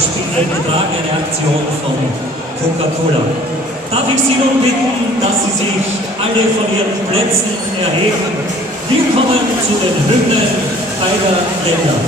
Beispiel eingetragen, eine Aktion von Coca-Cola. Darf ich Sie nun bitten, dass Sie sich alle von Ihren Plätzen erheben? Wir kommen zu den Hymnen beider Länder.